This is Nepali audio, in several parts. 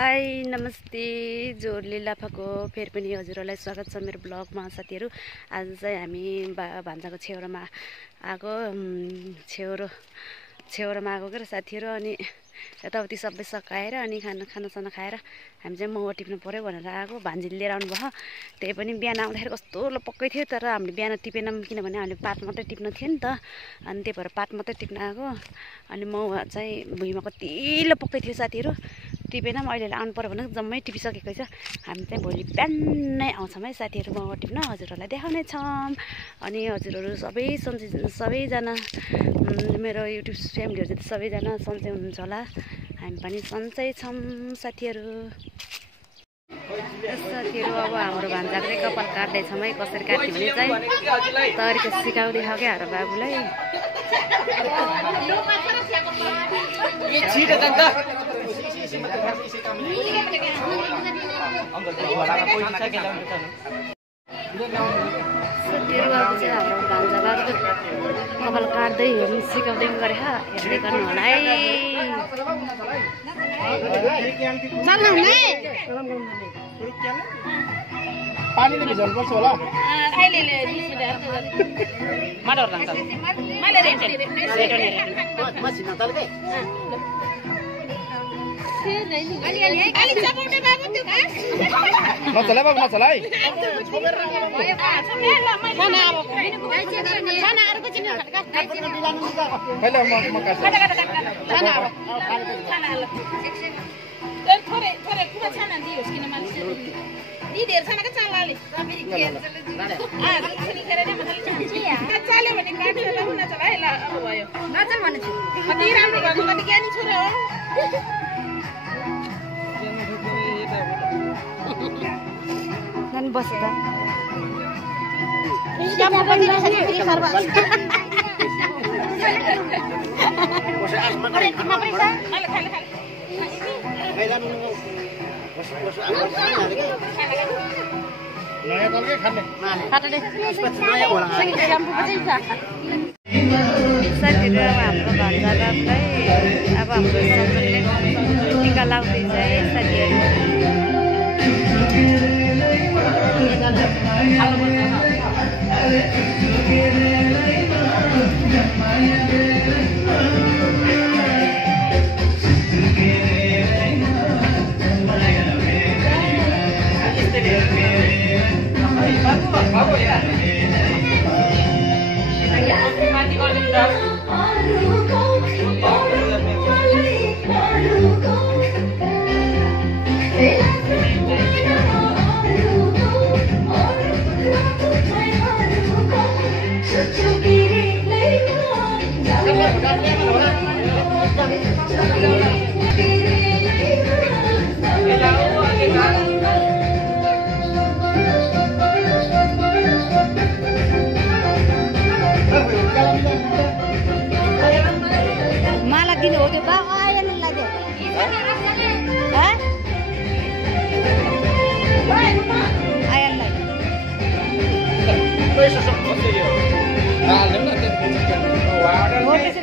हाई नमस्ते जोरले लाफाको फेरि पनि हजुरहरूलाई स्वागत छ मेरो ब्लगमा साथीहरू। आज चाहिँ हामी भान्जाको छेउरामा आएको छेउरामा आएको के साथीहरू। अनि यताउति सबै सकाएर अनि खानासाना खाएर हामी चाहिँ मह टिप्नु पर्यो भनेर आएको। भान्जीले लिएर आउनु भयो। त्यही पनि बिहान आउँदाखेरि कस्तो लपक्कै थियो, तर हामीले बिहान टिपेनौँ किनभने हामीले पात मात्रै टिप्नु थियो नि त। अनि त्यही भएर पात मात्रै टिप्न आएको। अनि मह चाहिँ भुइँमा कति लपक्कै थियो साथीहरू, टिपेनौँ। अहिले आउनु पर्यो भने जम्मै टिपिसकेको छ। हामी चाहिँ भोलि बिहानै आउँछौँ है साथीहरू मह टिप्न, हजुरहरूलाई देखाउने छौँ। अनि हजुरहरू सबैजना मेरो युट्युब फ्यामिलीहरू चाहिँ सबैजना सन्चै हुनुहुन्छ होला, हामी पनि सन्चै छौँ साथीहरू। साथीहरू अब हाम्रो भान्जाको चाहिँ कपाल काट्दैछौँ है। कसरी काट्यो भने चाहिँ तरिका सिकाउँदै खाऊ क्या हाम्रो बाबुलाई। साथीहरू अब चाहिँ हाम्रो भान्जा बाबुको कपाल काट्दै सिकाउँदै गरे हेर्दै गर्नु होला है। पानीले भिजाउनुपर्छ होला। नचला बाबु नचला है। बस त साथीहरू अब हाम्रो भान्जालाई अब हाम्रो सन्तानले टिका लाउँदैछ है साथीहरू। माला दिनु हो त्यो बा आएन लाग्यो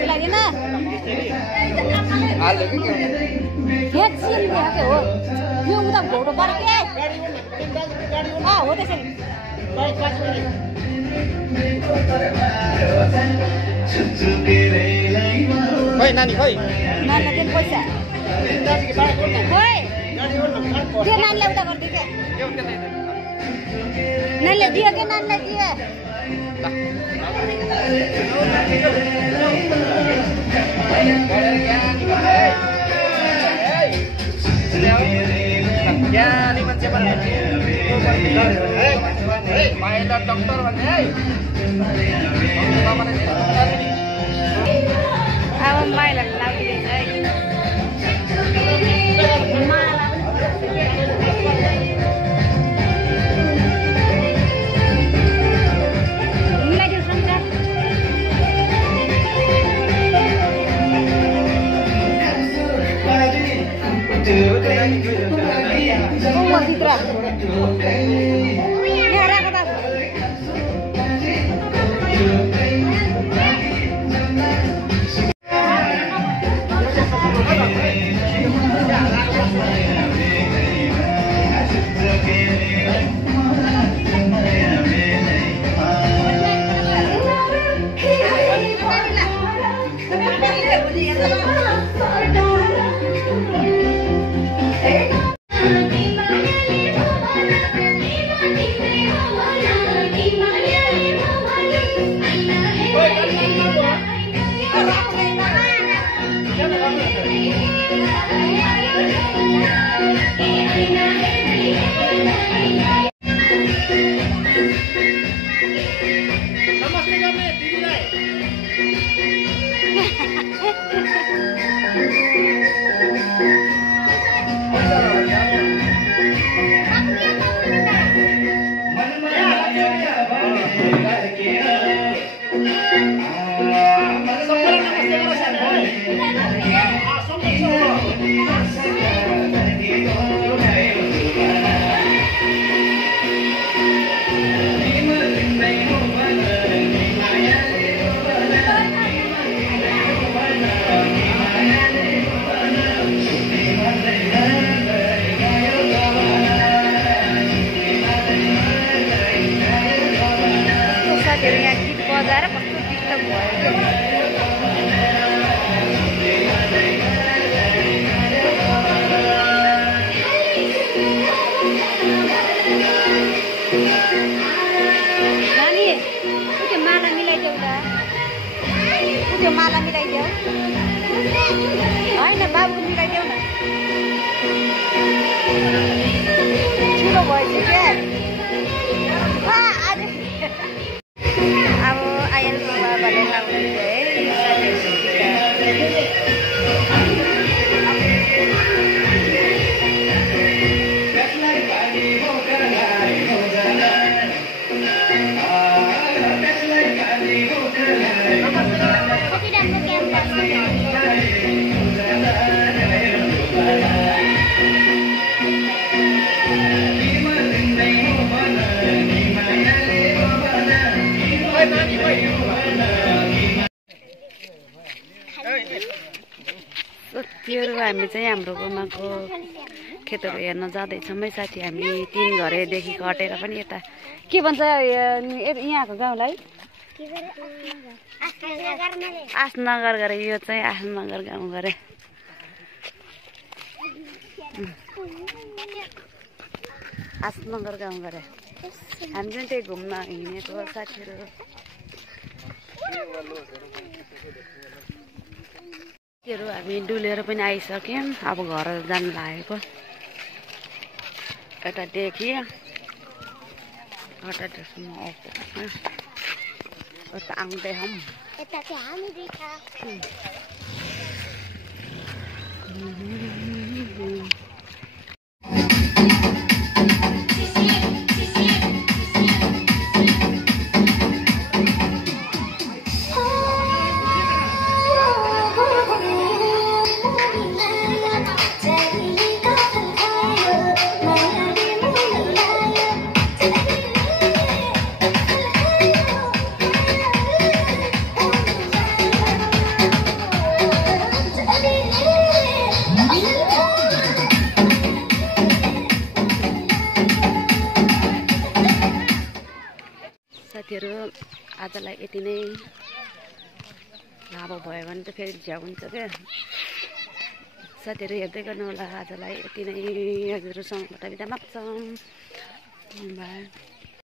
लागेन हो यो उता घोडो पर्यो हो त्यसरी खै नानी खै नानीलाई दिनु पैसा खोइ त्यो नानीलाई उता गरिदियो क्या नानीलाई दियो क्या नानीलाई दियो। ज्ञानी मान्छे पाइलट डक्टर भन्ने अब माइलाले लागिदिन्छ है। साथीहरू यहाँ गीत बजाएर कस्तो डिस्टर्ब भयो। नानी त्यो माला मिलाइदेऊ न, त्यो माला मिलाइदेऊ। होइन बाबु मिलाइदेऊ न, ठुलो भएछ क्या। अब आयल बाबाले लाउनु है त्योहरू हामी चाहिँ हाम्रो गोमाको खेतहरू हेर्न जाँदैछौँ है साथी। हामी 3 घरदेखि कटेर पनि यता के भन्छ यहाँको गाउँलाई आसनगर गरे। यो चाहिँ आसनगर गाउँ गरे। आसनगर गाउँ गरे। हामी चाहिँ त्यही घुम्न हिँडेको साथीहरू। हामी डुलेर पनि आइसक्यौँ। अब घर जानु लागेको यतादेखि यतासम्म यता आउँदै हौँ। साथीहरू आजलाई यति नै। लामो भयो भने त फेरि झ्याउ हुन्छ क्या। साथीहरू हेर्दै गर्नु होला। आजलाई यति नै हजुरहरूसँग बिदा माग्छौँ।